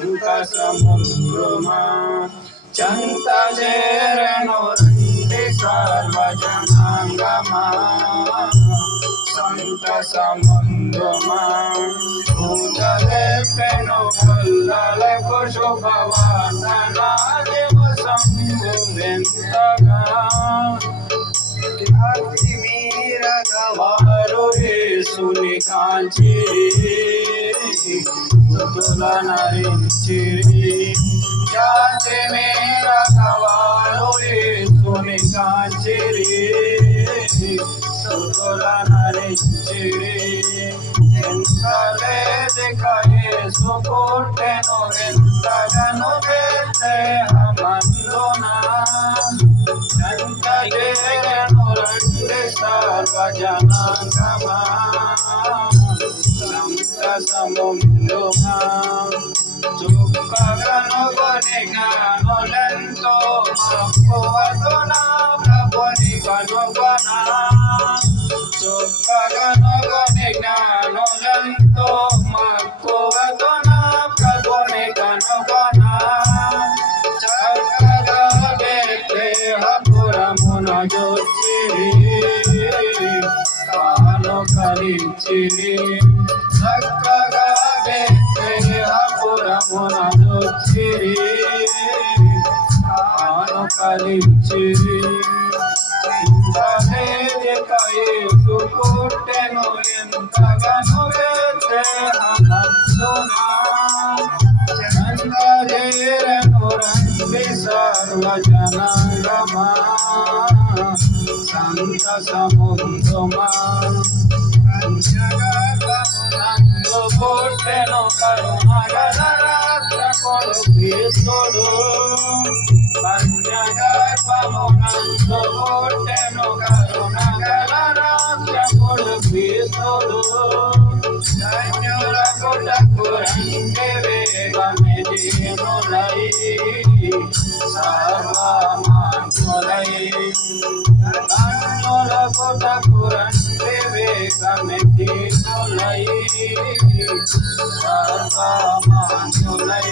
సంత సముద్రమా చంత చేరను రండి సర్వజనాంగమా సంత సముద్రమా పూజలెప్పెను కల్లలకు శుభవార్తన దివసంబు వింతగా వారు యేసుని కాంచిరి స్తుతుల నరించిరి జాతి మేరగవారు యేసుని కాంచిరి స్తుతుల నరించిరి ఎంత వేదిక యేసు పుట్టెను ఎంతగను బెత్లెహేమందునా ఎంత చేరెను రండి సర్వజనాంగమా సంత సముద్రమా చుక్కగనుగొని జ్ఞానులెంతో మక్కువతో నా ప్రభుని కనుగొనా చుక్కగనుగొని జ్ఞానులెంతో మక్కువతో నా ప్రభుని కనుగొనా చక్కగా బెత్లెహేమున జొచ్చిరి కానుకలిచ్చిరి చక్కగా బెత్లెహేమున జొచ్చిరి కానుకలిచ్చిరి ఇంత వేదిక యేసు పుట్టెను ఎంతగను బెత్లెహేమందునా చంత చేరెను రండి సర్వజనాంగమా సంత సముద్రమా కంచగర్భమునందు పుట్టెను కరుణగల రక్షకుడు క్రీస్తుడు కంచగర్భమునందు పుట్టెను కరుణగల రక్షకుడు క్రీస్తుడు ధన్యులకు రండి వేగమే దీనులై సర్వమాన్యులై ధన్యులకు రండి వేగమే దీనులై సర్వమాన్యులై